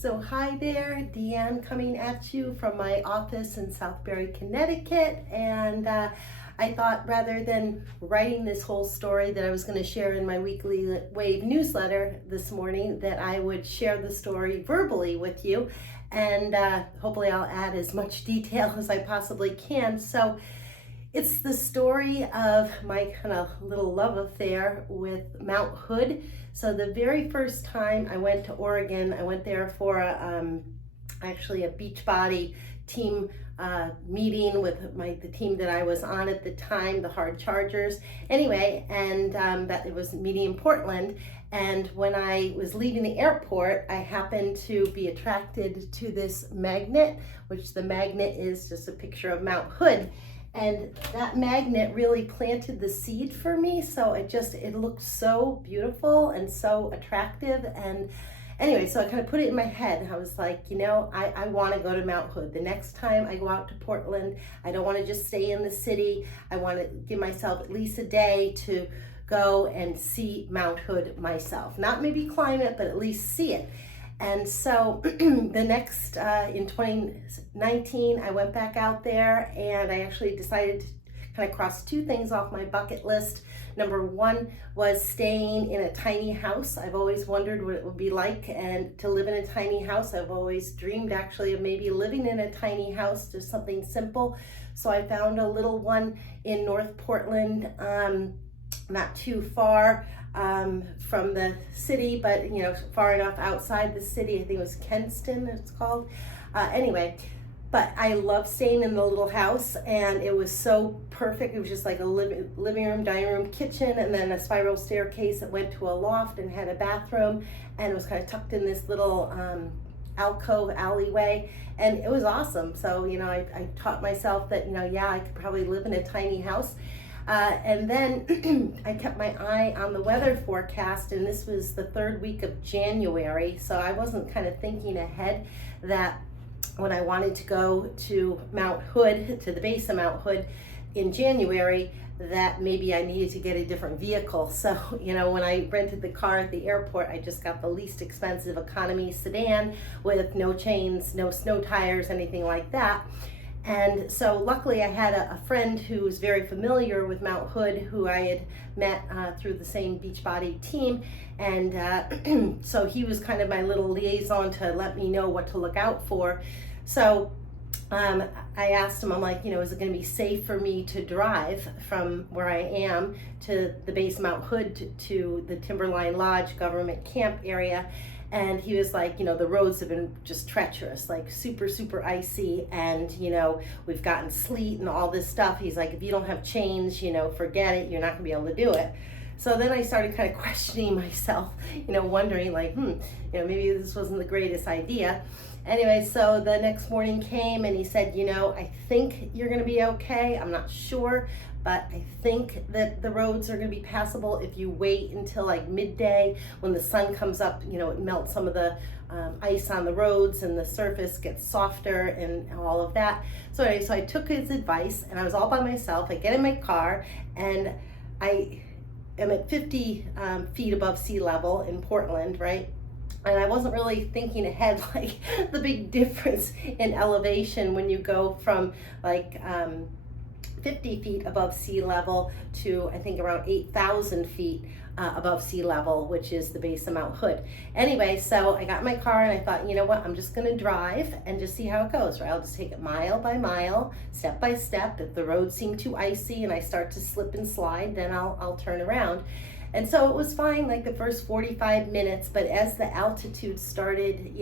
So hi there, Deanne coming at you from my office in Southbury, Connecticut. And I thought rather than writing this whole story that I was going to share in my weekly Wave newsletter this morning, that I would share the story verbally with you. And hopefully I'll add as much detail as I possibly can. So it's the story of my kind of little love affair with Mount Hood. So the very first time I went to Oregon, I went there for actually a Beachbody team meeting with the team that I was on at the time, the Hard Chargers. Anyway, and that it was meeting in Portland. And when I was leaving the airport, I happened to be attracted to this magnet, which the magnet is just a picture of Mount Hood. And that magnet really planted the seed for me. So it looked so beautiful and so attractive. And anyway, so I kind of put it in my head. I was like, I want to go to Mount Hood. The next time I go out to Portland, I don't want to just stay in the city. I want to give myself at least a day to go and see Mount Hood myself. Not maybe climb it, but at least see it. And so the next, in 2019, I went back out there and I actually decided to kind of cross two things off my bucket list. Number one was staying in a tiny house. I've always wondered what it would be like and to live in a tiny house. I've always dreamed actually of maybe living in a tiny house, just something simple. So I found a little one in North Portland, not too far from the city, but far enough outside the city. I think it was Kenston it's called. Anyway, but I love staying in the little house, and it was so perfect. It was just like a living room, dining room, kitchen, and then a spiral staircase that went to a loft and had a bathroom, and it was kind of tucked in this little alcove alleyway, and it was awesome. So I taught myself that I could probably live in a tiny house. And then I kept my eye on the weather forecast, and this was the third week of January, so I wasn't kind of thinking ahead that when I wanted to go to Mount Hood, to the base of Mount Hood in January, that maybe I needed to get a different vehicle. So, when I rented the car at the airport, I just got the least expensive economy sedan with no chains, no snow tires, anything like that. And so luckily I had a friend who was very familiar with Mount Hood, who I had met through the same Beachbody team. And so he was kind of my little liaison to let me know what to look out for. So I asked him, I'm like, is it going to be safe for me to drive from where I am to the base of Mount Hood to the Timberline Lodge government camp area? And he was like, the roads have been just treacherous, like super, super icy. And, we've gotten sleet and all this stuff. He's like, if you don't have chains, forget it. You're not gonna be able to do it. So then I started kind of questioning myself, wondering like, maybe this wasn't the greatest idea. Anyway, so the next morning came and he said, I think you're gonna be okay. I'm not sure, but I think that the roads are going to be passable if you wait until like midday when the sun comes up. It melts some of the ice on the roads and the surface gets softer and all of that. So anyway, so I took his advice and I was all by myself. I get in my car and I am at 50 feet above sea level in Portland, right? And I wasn't really thinking ahead, like the big difference in elevation when you go from like 50 feet above sea level to I think around 8,000 feet above sea level, which is the base of Mount Hood. Anyway, so I got in my car and I thought, what, I'm just gonna drive and just see how it goes, right? I'll just take it mile by mile, step by step. If the roads seem too icy and I start to slip and slide, then I'll turn around. And so it was fine like the first 45 minutes, but as the altitude started,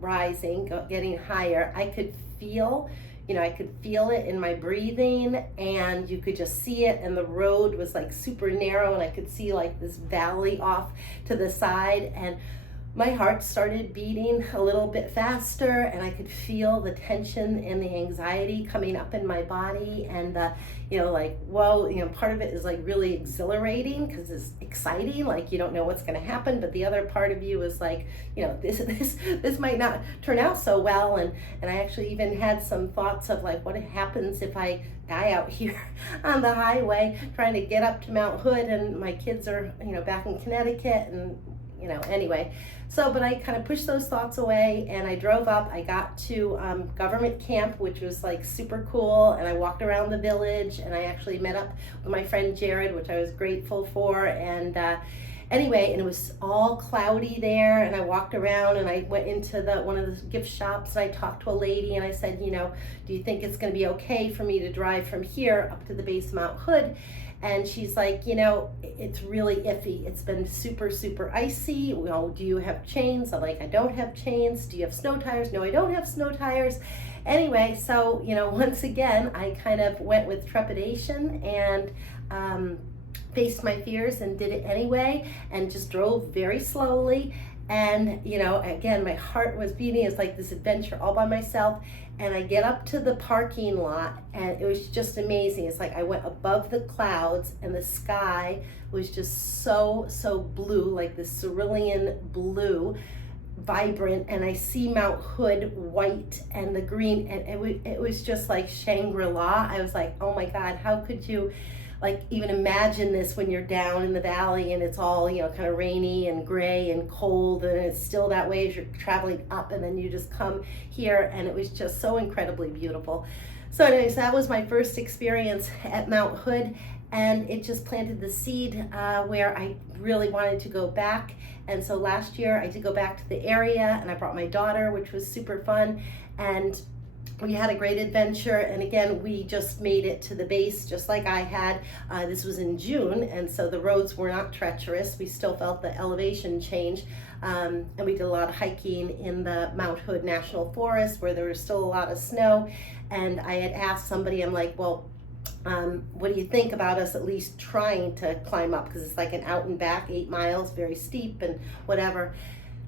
rising, getting higher, I could feel it in my breathing, and you could just see it, and the road was like super narrow and I could see like this valley off to the side, and my heart started beating a little bit faster, and I could feel the tension and the anxiety coming up in my body, and part of it is like really exhilarating because it's exciting, like you don't know what's going to happen, but the other part of you is like, this might not turn out so well, and I actually even had some thoughts of like, what happens if I die out here on the highway trying to get up to Mount Hood, and my kids are back in Connecticut, and anyway. So, but I kind of pushed those thoughts away and I drove up. I got to government camp, which was like super cool. And I walked around the village and I actually met up with my friend Jared, which I was grateful for. And anyway, and it was all cloudy there. And I walked around and I went into one of the gift shops and I talked to a lady and I said, do you think it's going to be okay for me to drive from here up to the base of Mount Hood? And she's like, it's really iffy. It's been super, super icy. Well, do you have chains? I'm like, I don't have chains. Do you have snow tires? No, I don't have snow tires. Anyway, so, once again, I kind of went with trepidation and faced my fears and did it anyway and just drove very slowly. And, again, my heart was beating. It's like this adventure all by myself. And I get up to the parking lot and it was just amazing. It's like I went above the clouds and the sky was just so, so blue, like this cerulean blue, vibrant. And I see Mount Hood white and the green, and it was just like Shangri-La. I was like, oh my God, how could you even imagine this when you're down in the valley and it's all, kind of rainy and gray and cold, and it's still that way as you're traveling up, and then you just come here and it was just so incredibly beautiful. So anyways, that was my first experience at Mount Hood, and it just planted the seed where I really wanted to go back. And so last year I did go back to the area and I brought my daughter, which was super fun. And we had a great adventure, and again, we just made it to the base just like I had. This was in June, and so the roads were not treacherous. We still felt the elevation change, and we did a lot of hiking in the Mount Hood National Forest where there was still a lot of snow. And I had asked somebody, I'm like, well, what do you think about us at least trying to climb up? Because it's like an out and back 8 miles, very steep and whatever.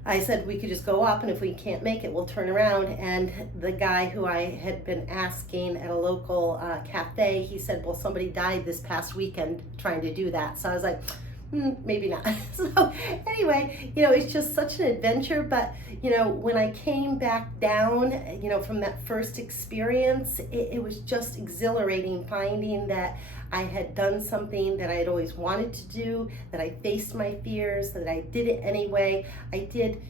I said we could just go up, and if we can't make it, we'll turn around. And the guy who I had been asking at a local cafe, he said, well, somebody died this past weekend trying to do that. So I was like, maybe not. So anyway, it's just such an adventure. But, when I came back down, from that first experience, it was just exhilarating finding that I had done something that I had always wanted to do, that I faced my fears, that I did it anyway. I did,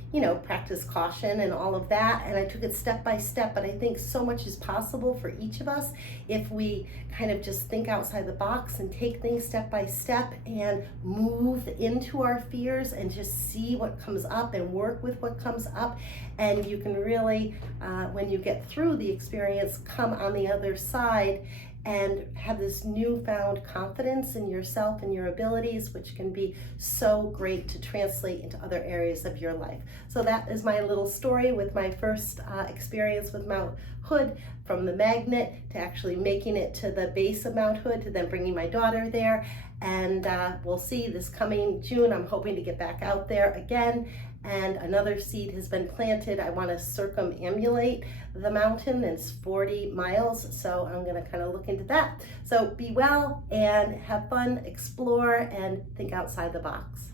practice caution and all of that, and I took it step by step. But I think so much is possible for each of us if we kind of just think outside the box and take things step by step and move into our fears and just see what comes up and work with what comes up. And you can really, when you get through the experience, come on the other side and have this newfound confidence in yourself and your abilities, which can be so great to translate into other areas of your life. So that is my little story with my first experience with Mount Hood, from the magnet to actually making it to the base of Mount Hood, to then bringing my daughter there. And we'll see this coming June. I'm hoping to get back out there again. And another seed has been planted. I want to circumambulate the mountain. It's 40 miles, so I'm going to kind of look into that. So be well and have fun, explore, and think outside the box.